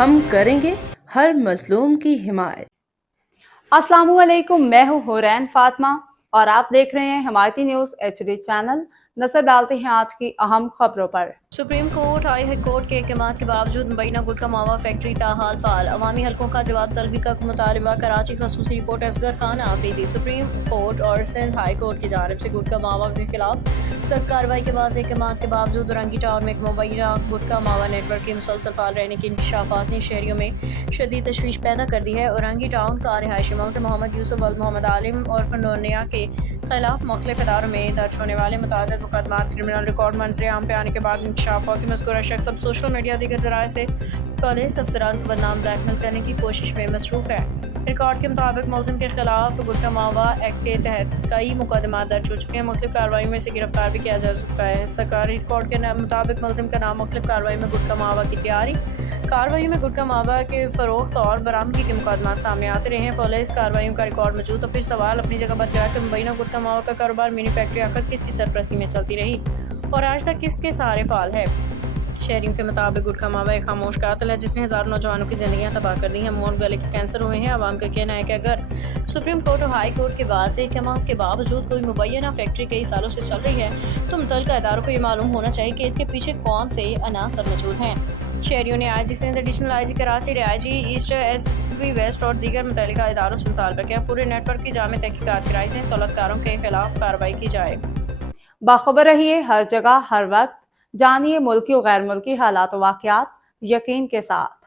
ہم کریں گے ہر مظلوم کی حمایت۔ السلام علیکم، میں ہوں حورین فاطمہ اور آپ دیکھ رہے ہیں حمایتی نیوز HD چینل۔ نظر ڈالتے ہیں آج کی اہم خبروں پر۔ سپریم کورٹ ہائی کورٹ کے احکامات کے باوجود مبینہ گٹکا ماوا فیکٹری تاحال فعال، عوامی حلقوں کا جواب طلبی کا مطالبہ۔ کراچی خصوصی report Asghar Khan Afridi. Supreme court اور سندھ ہائی کورٹ کی جانب سے گٹکا ماوا کے خلاف سخت کارروائی کے واضح احکامات کے باوجود اورنگی ٹاؤن میں ایک مبینہ گٹکا ماوا نیٹ ورک کے مسلسل فعال رہنے کے انکشافات نے شہریوں میں شدید تشویش پیدا کر دی ہے۔ اورنگی ٹاؤن کا رہائشی ملزم محمد یوسف ولد محمد عالم عرف نونیا کے خلاف مختلف اداروں میں درج ہونے والے متعدد مقدمات کرمنل ریکارڈ منظر عام پہ آنے کے بعد انکشاف ہوا کہ مذکورہ شخص اب سوشل میڈیا دیگر ذرائع سے پولیس افسران کو بدنام بلیک میل کرنے کی کوشش میں مصروف ہے۔ ریکارڈ کے مطابق ملزم کے خلاف گٹکا ماوا ایکٹ کے تحت کئی مقدمات درج ہو چکے ہیں، مختلف کارروائیوں میں سے گرفتار بھی کیا جا سکتا ہے۔ سرکاری ریکارڈ کے مطابق ملزم کا نام مختلف کارروائی میں گٹکا ماوا کی تیاری، کارروائیوں میں گٹکا ماوا کے فروخت اور برآمدگی کے مقدمات سامنے آتے رہے ہیں۔ پولیس کارروائیوں کا ریکارڈ موجود، تو پھر سوال اپنی جگہ برقرار کہ مبینہ گٹکا ماوا کا کاروبار منی فیکٹری آخر کس کی سرپرستی میں چلتی رہی اور آج تک کس کے سہارے فعال ہے۔ شہریوں کے مطابق گٹکا ماوا ایک خاموش قاتل ہے جس نے ہزاروں نوجوانوں کی زندگیاں تباہ کر دی ہیں، منہ اور گلے کے کینسر ہوئے ہیں۔ عوام کا کہنا ہے کہ اگر سپریم کورٹ اور ہائی کورٹ کے واضح احکامات کے باوجود کوئی مبینہ فیکٹری کئی سالوں سے چل رہی ہے تو متعلقہ اداروں کو یہ معلوم ہونا چاہیے کہ اس کے پیچھے کون سے عناصر موجود ہیں۔ شہریوں نے IG Sindh, additional IG Karachi, DIG east, SP west اور دیگر متعلقہ اداروں سے مطالبہ کیا پورے نیٹ ورک کی جامع تحقیقات کرائی جائیں، سہولت کاروں کے خلاف کارروائی کی جائے۔ باخبر رہیے ہر جگہ ہر وقت، جانیے ملکی و غیر ملکی حالات و واقعات یقین کے ساتھ۔